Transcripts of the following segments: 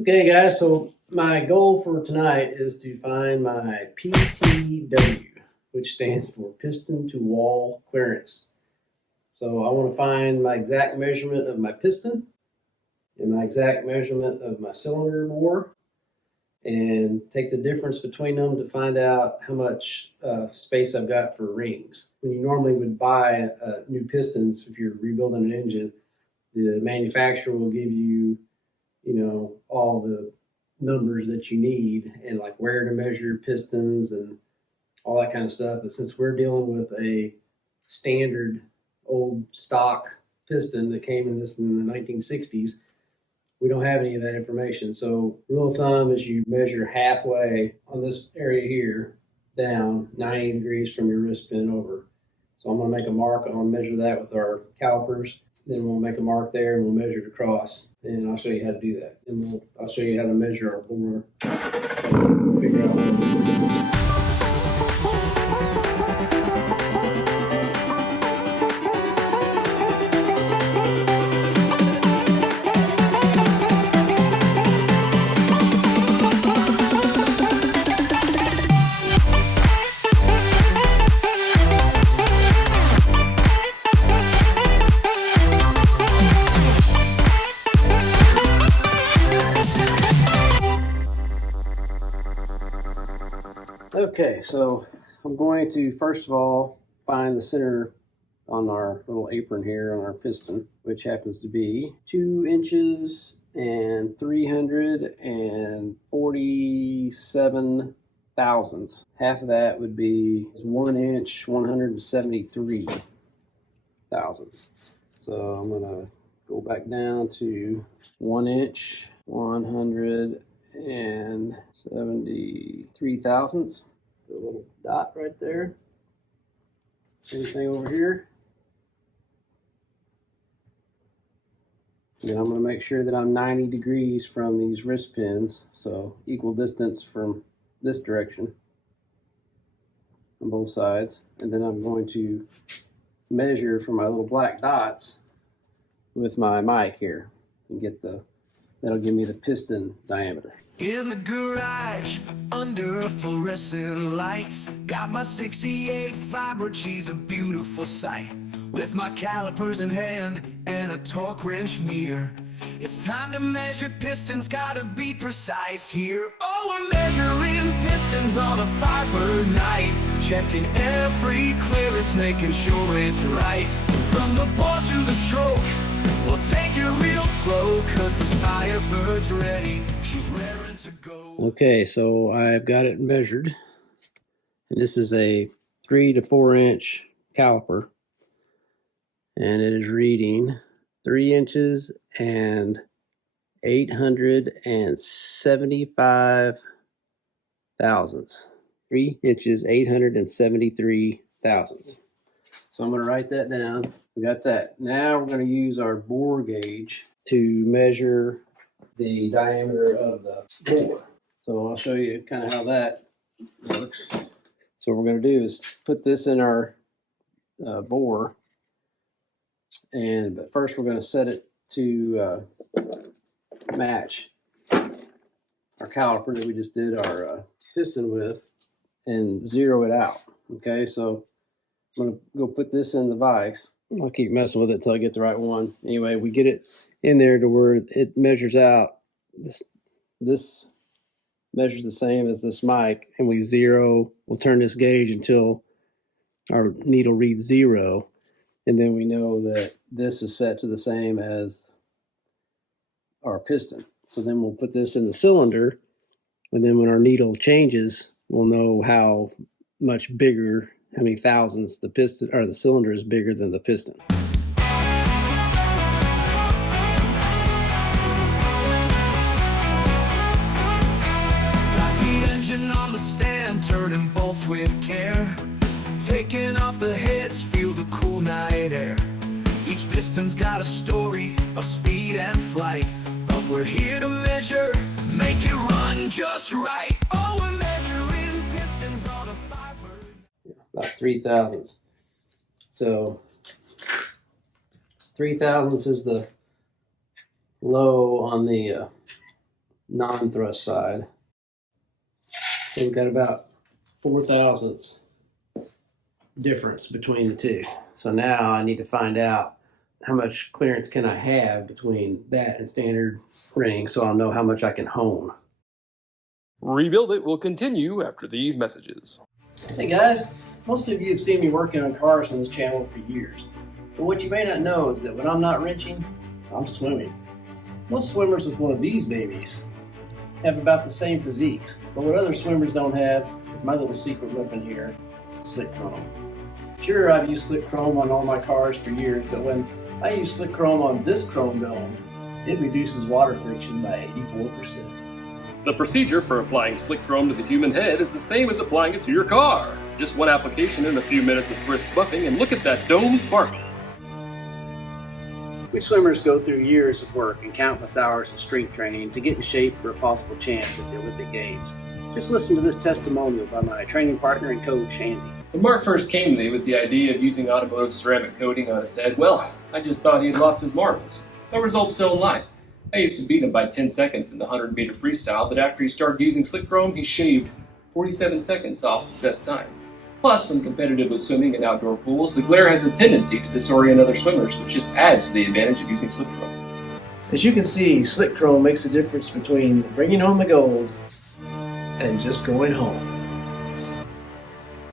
Okay, guys, so my goal for tonight is to find my PTW, which stands for piston to wall clearance. So I want to find my exact measurement of my piston and my exact measurement of my cylinder bore and take the difference between them to find out how much space I've got for rings. When you normally would buy new pistons, if you're rebuilding an engine, the manufacturer will give you, all the numbers that you need and like where to measure pistons and all that kind of stuff. But since we're dealing with a standard old stock piston that came in the 1960s, we don't have any of that information. So rule of thumb is you measure halfway on this area here down 90 degrees from your wrist pin over. So I'm going to make a mark. I'm going to measure that with our calipers. Then we'll make a mark there and we'll measure it across. And I'll show you how to do that. And I'll show you how to measure our bore. Figure out what the distance is. Okay, so I'm going to first of all find the center on our little apron here on our piston, which happens to be 2 inches and 347 thousandths. Half of that would be 1 inch, 173 thousandths. So I'm gonna go back down to 1 inch, 173 thousandths. A little dot right there. Same thing over here. Then I'm going to make sure that I'm 90 degrees from these wrist pins, so equal distance from this direction on both sides. And then I'm going to measure for my little black dots with my mic here and get that'll give me the piston diameter. In the garage, under fluorescent lights, got my 68 Firebird, she's a beautiful sight. With my calipers in hand and a torque wrench near, it's time to measure pistons, gotta be precise here. Oh, we're measuring pistons on a Firebird night, checking every clearance, making sure it's right. From the bore to the stroke, we'll take it real slow, cause this Firebird's ready, she's raring to go. Okay, so I've got it measured. And this is a 3 to 4 inch caliper. And it is reading 3 inches and 875 thousandths. 3 inches, 873 thousandths. So I'm going to write that down. We got that. Now we're going to use our bore gauge to measure the diameter of the bore. So I'll show you kind of how that works. So what we're going to do is put this in our bore. But first we're going to set it to match our caliper that we just did our piston with and zero it out. Okay, so I'm going to go put this in the vise. I'll keep messing with it until I get the right one. Anyway, we get it in there to where it measures out. This measures the same as this mic, and we'll turn this gauge until our needle reads 0. And then we know that this is set to the same as our piston. So then we'll put this in the cylinder, and then when our needle changes, we'll know how much bigger, how many thousandths the piston or the cylinder is bigger than the piston. Got the engine on the stand, turning bolts with care, taking off the heads, feel the cool night air. Each piston's got a story of speed and flight, but we're here to measure, make it run just right. Oh, we're measuring pistons on a Firebird. About 3 thousandths. So 3 thousandths is the low on the non-thrust side. So we've got about 4 thousandths difference between the two. So now I need to find out how much clearance can I have between that and standard ring so I'll know how much I can hone. Rebuild It will continue after these messages. Hey guys, most of you have seen me working on cars on this channel for years. But what you may not know is that when I'm not wrenching, I'm swimming. Most swimmers with one of these babies have about the same physiques, but what other swimmers don't have is my little secret weapon here, slick chrome. Sure, I've used slick chrome on all my cars for years, but when I use slick chrome on this chrome dome, it reduces water friction by 84%. The procedure for applying slick chrome to the human head is the same as applying it to your car. Just one application and a few minutes of brisk buffing, and look at that dome sparkle. We swimmers go through years of work and countless hours of strength training to get in shape for a possible chance at the Olympic Games. Just listen to this testimonial by my training partner and coach, Andy. When Mark first came to me with the idea of using automotive ceramic coating on his head, well, I just thought he had lost his marbles. The results don't lie. I used to beat him by 10 seconds in the 100-meter freestyle, but after he started using slick chrome, he shaved 47 seconds off his best time. Plus, when competitive with swimming in outdoor pools, the glare has a tendency to disorient other swimmers, which just adds to the advantage of using slick chrome. As you can see, slick chrome makes a difference between bringing home the gold and just going home.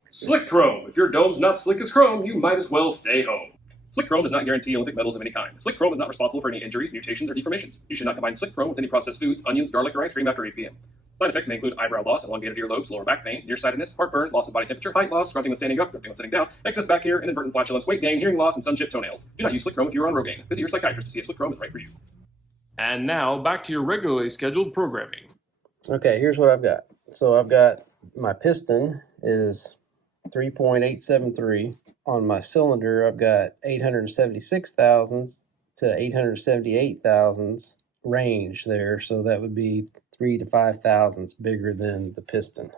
Slick chrome. If your dome's not slick as chrome, you might as well stay home. Slick chrome does not guarantee Olympic medals of any kind. Slick chrome is not responsible for any injuries, mutations, or deformations. You should not combine slick chrome with any processed foods, onions, garlic, or ice cream after 8 p.m. Side effects may include eyebrow loss, elongated earlobes, lower back pain, nearsightedness, heartburn, loss of body temperature, height loss, grunting when standing up, grunting when sitting down, excess back hair, inadvertent flatulence, weight gain, hearing loss, and sun-chipped toenails. Do not use slick chrome if you are on Rogaine. Visit your psychiatrist to see if slick chrome is right for you. And now, back to your regularly scheduled programming. Okay, here's what I've got. So I've got my piston is 3.873. On my cylinder, I've got 876 thousandths to 878 thousandths range there. So that would be 3 to 5 thousandths bigger than the piston.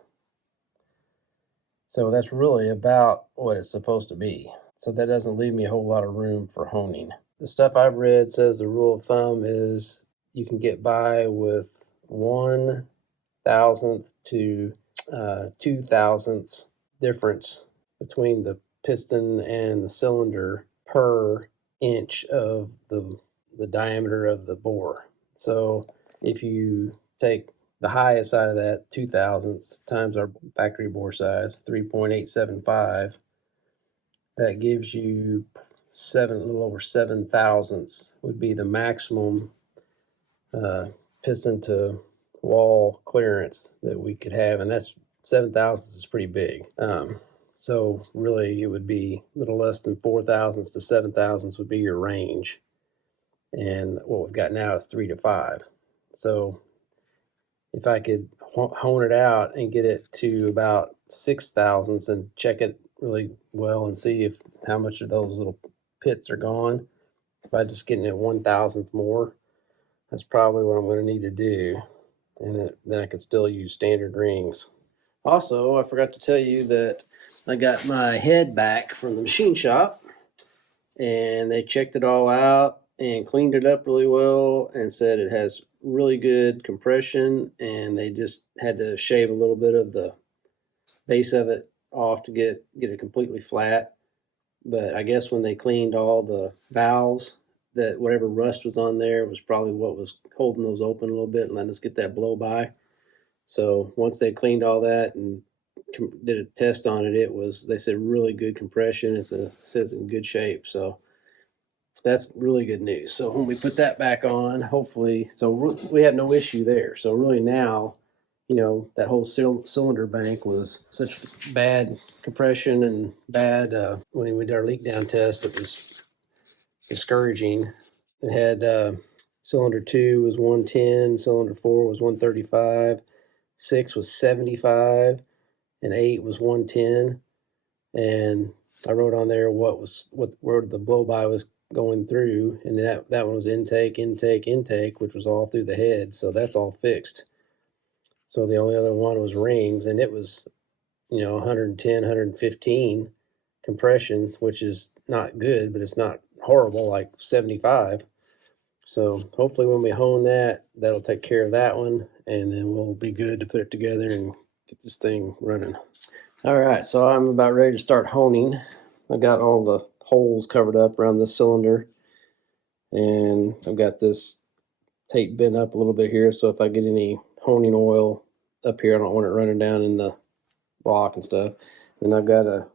So that's really about what it's supposed to be. So that doesn't leave me a whole lot of room for honing. The stuff I've read says the rule of thumb is you can get by with 1 thousandth to 2 thousandths difference between the piston and the cylinder per inch of the diameter of the bore. So if you take the highest side of that, 2 thousandths, times our factory bore size, 3.875, that gives you a little over 7 thousandths would be the maximum piston to wall clearance that we could have, and that's 7 thousandths is pretty big. So really it would be a little less than 4 thousandths to 7 thousandths would be your range. And what we've got now is 3 to 5. So if I could hone it out and get it to about 6 thousandths and check it really well and see if how much of those little pits are gone, by just getting it 1 thousandth more, that's probably what I'm going to need to do. And then I could still use standard rings. Also, I forgot to tell you that I got my head back from the machine shop, and they checked it all out and cleaned it up really well and said it has really good compression, and they just had to shave a little bit of the base of it off to get it completely flat. But I guess when they cleaned all the valves, that whatever rust was on there was probably what was holding those open a little bit and letting us get that blow by. So once they cleaned all that and did a test on it, they said really good compression. It says in good shape. So that's really good news. So when we put that back on, hopefully, so we have no issue there. So really now, that whole cylinder bank was such bad compression and bad, when we did our leak down test, it was discouraging. It had cylinder 2 was 110, cylinder 4 was 135, 6 was 75, and 8 was 110. And I wrote on there where the blow by was going through, and that one was intake, which was all through the head. So that's all fixed. So the only other one was rings, and it was 110, 115 compressions, which is not good, but it's not horrible like 75. So hopefully when we hone that, that'll take care of that one, and then we'll be good to put it together and get this thing running. All right, so I'm about ready to start honing. I got all the holes covered up around this cylinder, and I've got this tape bent up a little bit here, so if I get any honing oil up here, I don't want it running down in the block and stuff. And I've got a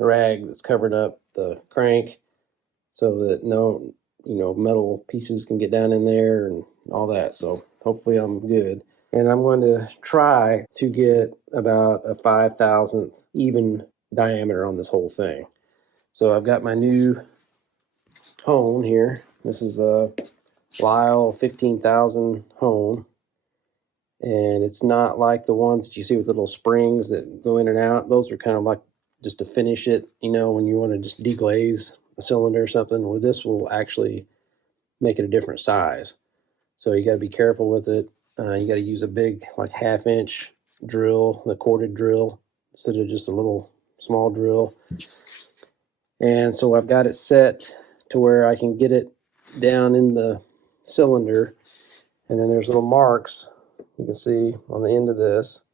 rag that's covered up the crank so that no metal pieces can get down in there and all that. So hopefully I'm good. And I'm going to try to get about a 5,000th even diameter on this whole thing. So I've got my new hone here. This is a Lyle 15,000 hone. And it's not like the ones that you see with little springs that go in and out. Those are kind of like just to finish it, when you want to just deglaze a cylinder or something. Well, this will actually make it a different size. So you got to be careful with it. You got to use a big, like 1/2-inch drill, the corded drill, instead of just a little small drill. And so I've got it set to where I can get it down in the cylinder. And then there's little marks you can see on the end of this.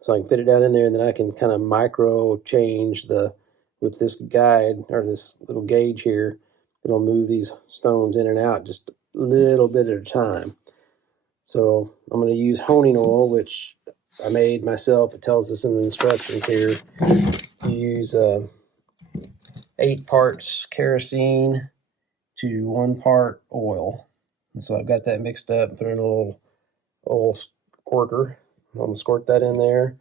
So I can fit it down in there, and then I can kind of micro change with this guide or this little gauge here. It'll move these stones in and out just a little bit at a time. So I'm going to use honing oil, which I made myself. It tells us in the instructions here. You use 8 parts kerosene to 1 part oil. And so I've got that mixed up, put in a little oil squirter. I'm going to squirt that in there.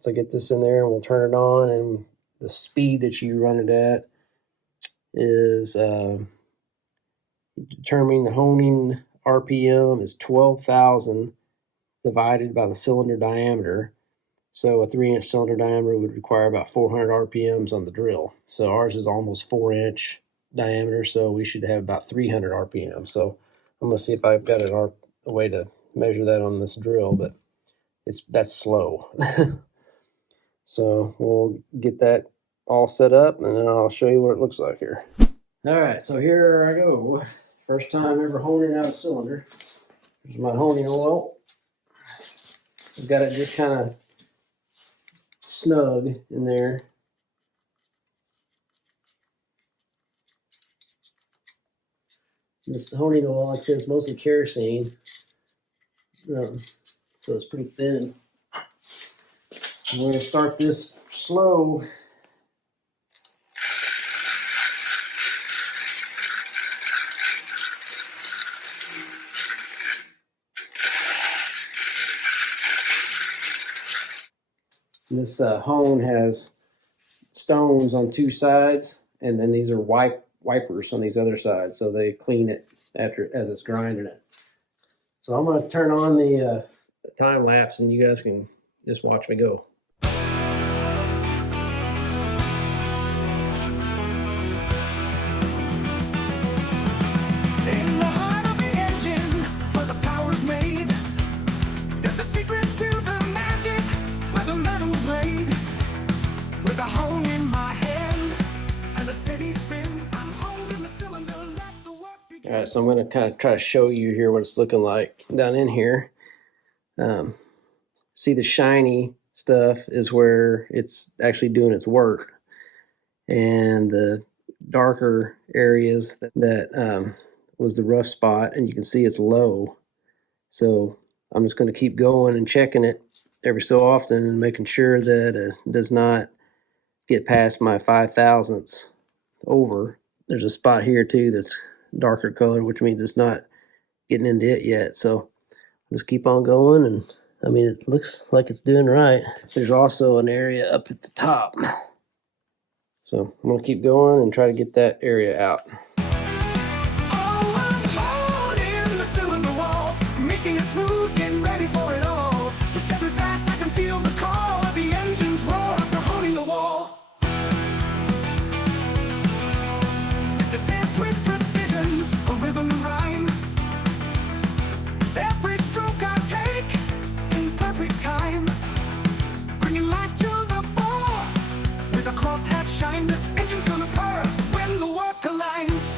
So I get this in there, and we'll turn it on, and the speed that you run it at is determining the honing RPM is 12,000 divided by the cylinder diameter. So a 3-inch cylinder diameter would require about 400 RPMs on the drill. So ours is almost 4-inch diameter, so we should have about 300 RPM. So I'm going to see if I've got a way to measure that on this drill, but that's slow. So we'll get that all set up, and then I'll show you what it looks like here. All right, so here I go. First time ever honing out a cylinder. Here's my honing oil. I've got it just kind of snug in there. This honing oil, like I said, it's mostly kerosene, so it's pretty thin. I'm going to start this slow. This hone has stones on 2 sides, and then these are wipers on these other sides, so they clean it after as it's grinding it. So I'm going to turn on the time lapse, and you guys can just watch me go. In the heart of the engine, where the power's made, there's a secret to the magic, where the metal's laid. With a hone in my hand and a steady spin, I'm holding the cylinder, let the work begin. All right, so I'm going to kind of try to show you here what it's looking like down in here. See, the shiny stuff is where it's actually doing its work, and the darker areas that was the rough spot, and you can see it's low. So I'm just going to keep going and checking it every so often and making sure that it does not get past my 5,000ths over. There's a spot here too that's darker color, which means it's not getting into it yet. So just keep on going, and I mean, it looks like it's doing right. There's also an area up at the top. So I'm going to keep going and try to get that area out. Oh, I'm holding the cylinder wall, making it smooth, getting ready for it all. With every pass, I can feel the call of the engine's roar after honing the wall. It's a dance with precision, a rhythm and rhyme. Every stroke I take in perfect time, bringing life to the bore. With a crosshatch shine, this engine's gonna purr when the work aligns.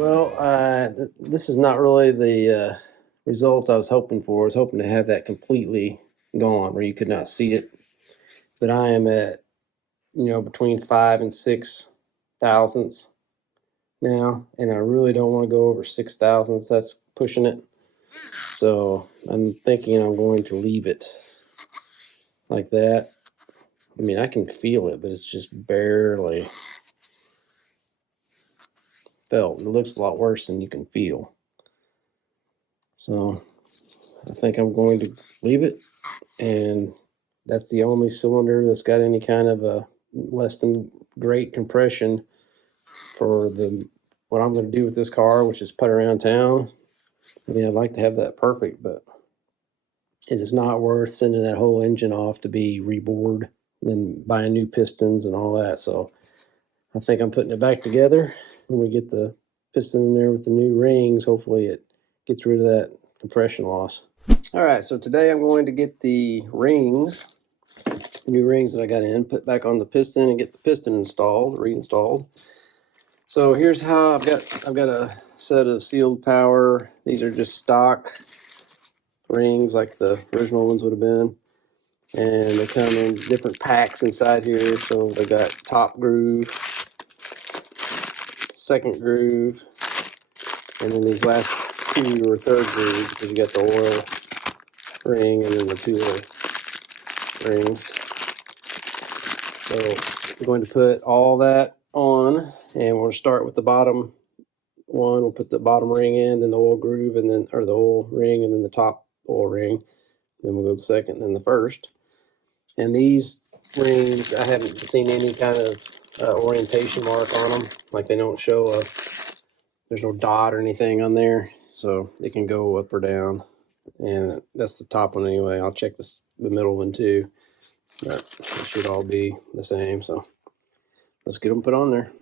Well, this is not really the result I was hoping for. I was hoping to have that completely gone where you could not see it. But I am at, between 5 and 6 thousandths now, and I really don't want to go over 6 thousandths. That's pushing it. So I'm thinking I'm going to leave it like that. I mean, I can feel it, but it's just barely felt. It looks a lot worse than you can feel. So I think I'm going to leave it, and that's the only cylinder that's got any kind of a less than great compression for what I'm going to do with this car, which is put around town. I mean, I'd like to have that perfect, but it is not worth sending that whole engine off to be rebored, then buying new pistons and all that. So I think I'm putting it back together. When we get the piston in there with the new rings, hopefully it gets rid of that compression loss. All right, so today I'm going to get the rings, new rings that I got in, put back on the piston and get the piston installed, reinstalled. So here's how I've got a set of sealed power. These are just stock rings like the original ones would have been. And they come in different packs inside here. So they got top groove, second groove, and then these last two are third groove because you got the oil ring and then the two other rings. So we're going to put all that on, and we'll start with the bottom one. We'll put the bottom ring in, then the oil groove, and then the oil ring, and then the top oil ring. Then we'll go to the second, and then the first. And these rings, I haven't seen any kind of orientation mark on them. Like they don't show there's no dot or anything on there, so it can go up or down. And that's the top one anyway. I'll check the middle one too, but it should all be the same. So let's get them put on there.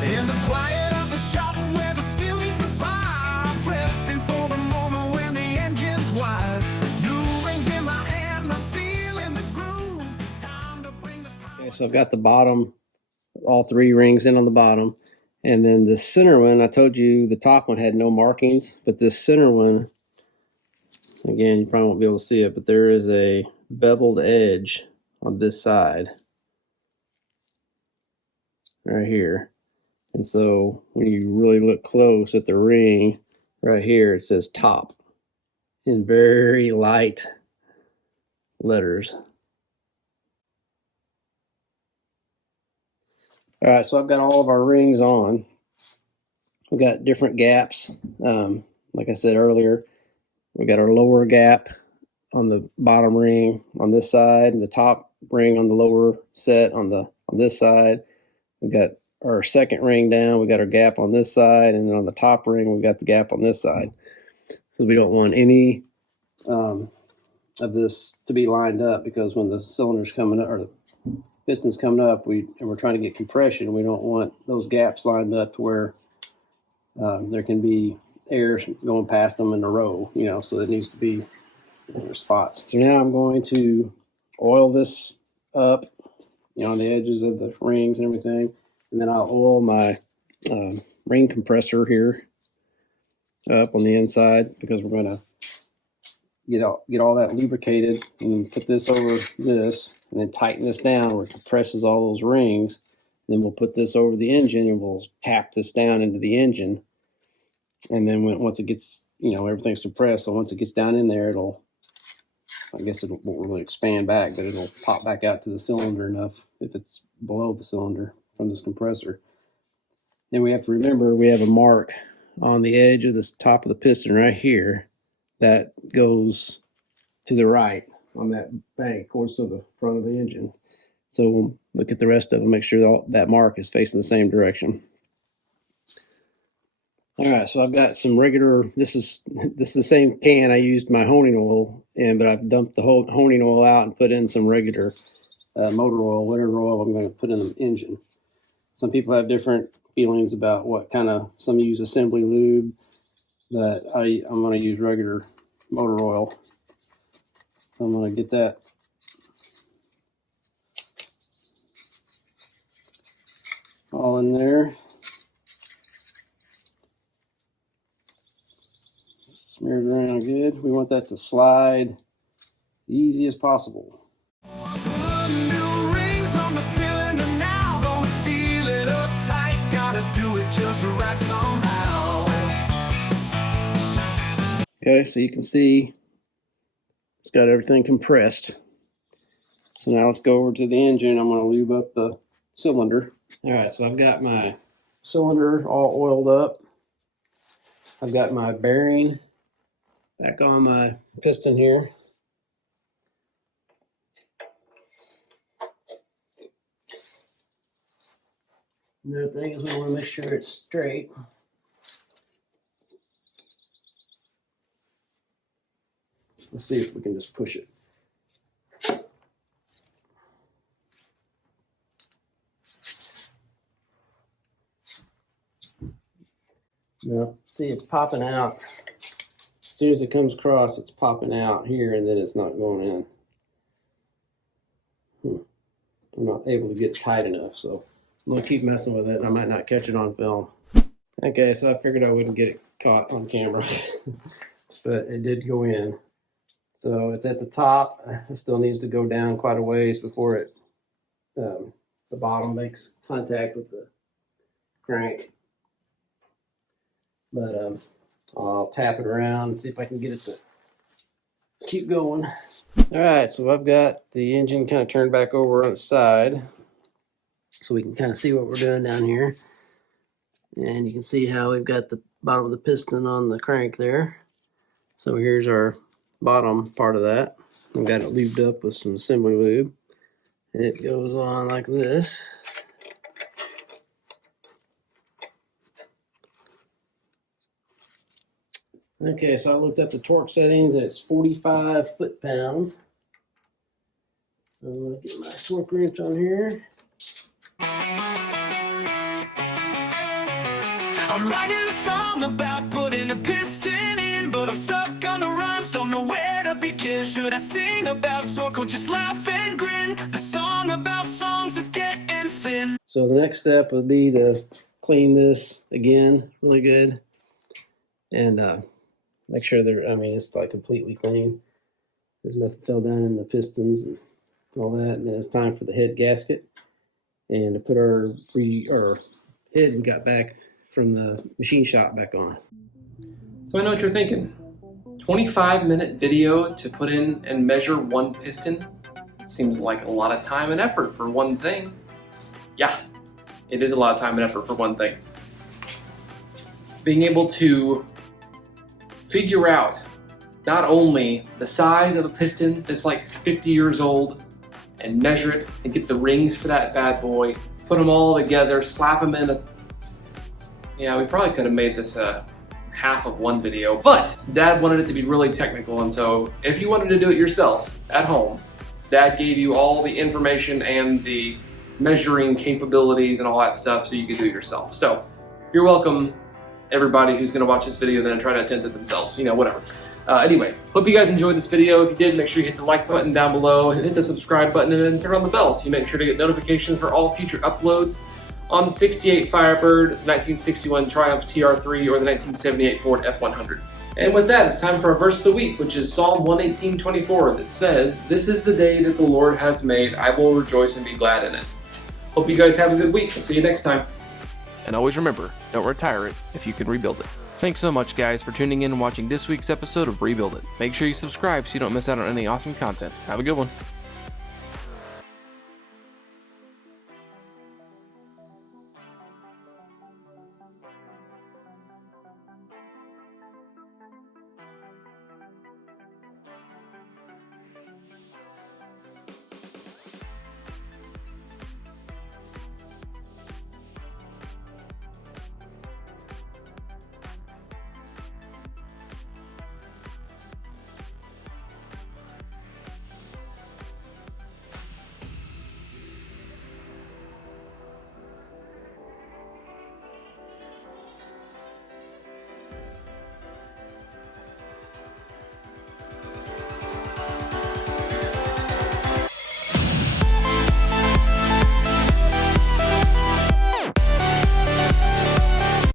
In the quiet of the shop where the steel meets the fire, I'm prepping for the moment when the engine's wired. New rings in my hand, I'm feeling the groove. Time to bring the power. Okay, so I've got the bottom, all three rings in on the bottom. And then the center one, I told you the top one had no markings, but this center one, again, you probably won't be able to see it, but there is a beveled edge on this side right here. And so when you really look close at the ring right here, it says top in very light letters. All right, so I've got all of our rings on. We've got different gaps. Like I said earlier, we got our lower gap on the bottom ring on this side, and the top ring on the lower set on this side. We've got our second ring down. We got our gap on this side, and then on the top ring, we got the gap on this side. So we don't want any of this to be lined up, because when the cylinder's coming up or the piston's coming up, we're trying to get compression. We don't want those gaps lined up to where there can be air going past them in a row, so it needs to be in different spots. So now I'm going to oil this up, on the edges of the rings and everything. And then I'll oil my ring compressor here up on the inside, because we're going to get all that lubricated, and put this over this, and then tighten this down where it compresses all those rings. And then we'll put this over the engine, and we'll tap this down into the engine. And then once it gets, everything's compressed, so once it gets down in there, I guess it won't really expand back, but it'll pop back out to the cylinder enough if it's below the cylinder from this compressor. Then we have to remember we have a mark on the edge of the top of the piston right here that goes to the right on that bank, towards the front of the engine. So we'll look at the rest of them, make sure that mark is facing the same direction. All right, so I've got some regular, this is the same can I used my honing oil in, but I've dumped the whole honing oil out and put in some regular motor oil, whatever oil I'm going to put in the engine. Some people have different feelings about what kind of, some use assembly lube, but I'm going to use regular motor oil. I'm going to get that all in there. Smeared around good. We want that to slide the easy as possible. New rings on the cylinder now, gonna seal it up tight. Gotta do it just right somehow. Okay, so you can see it's got everything compressed. So now let's go over to the engine. I'm going to lube up the cylinder. All right, so I've got my cylinder all oiled up. I've got my bearing back on my piston here. Another thing is we want to make sure it's straight. Let's see if we can just push it. No, see, it's popping out. As soon as it comes across, it's popping out here, and then it's not going in. I'm not able to get tight enough, so I'm going to keep messing with it. I might not catch it on film. Okay, so I figured I wouldn't get it caught on camera, but it did go in. So it's at the top. It still needs to go down quite a ways before it, the bottom makes contact with the crank. But I'll tap it around and see if I can get it to keep going. All right, so I've got the engine kind of turned back over on its side so we can kind of see what we're doing down here. And you can see how we've got the bottom of the piston on the crank there. So here's our bottom part of that. I've got it lubed up with some assembly lube. And it goes on like this. Okay, so I looked up the torque settings and it's 45 foot-pounds. So I'm going to get my torque wrench on here. I'm writing a song about putting a piston in, but I'm stuck on the rhymes, don't know where to begin. Should I sing about torque or just laugh and grin? The song about songs is getting thin. So the next step would be to clean this again really good and make sure it's like completely clean. There's nothing fell down in the pistons and all that. And then it's time for the head gasket and to put our head we got back from the machine shop back on. So I know what you're thinking. 25-minute video to put in and measure one piston? It seems like a lot of time and effort for one thing. Yeah, it is a lot of time and effort for one thing. Being able to figure out not only the size of a piston that's like 50 years old and measure it and get the rings for that bad boy, put them all together, slap them in a... Yeah, we probably could have made this half of one video, but Dad wanted it to be really technical, and so if you wanted to do it yourself at home, Dad gave you all the information and the measuring capabilities and all that stuff so you could do it yourself. So you're welcome, everybody who's going to watch this video then and try to attempt it themselves, whatever. Anyway, hope you guys enjoyed this video. If you did, make sure you hit the like button down below, hit the subscribe button, and then turn on the bell so you make sure to get notifications for all future uploads on the 68 Firebird, 1961 Triumph TR3, or the 1978 Ford F100. And with that, it's time for our verse of the week, which is Psalm 118:24, that says, "This is the day that the Lord has made. I will rejoice and be glad in it." Hope you guys have a good week. We'll see you next time. And always remember, don't retire it if you can rebuild it. Thanks so much, guys, for tuning in and watching this week's episode of Rebuild It. Make sure you subscribe so you don't miss out on any awesome content. Have a good one.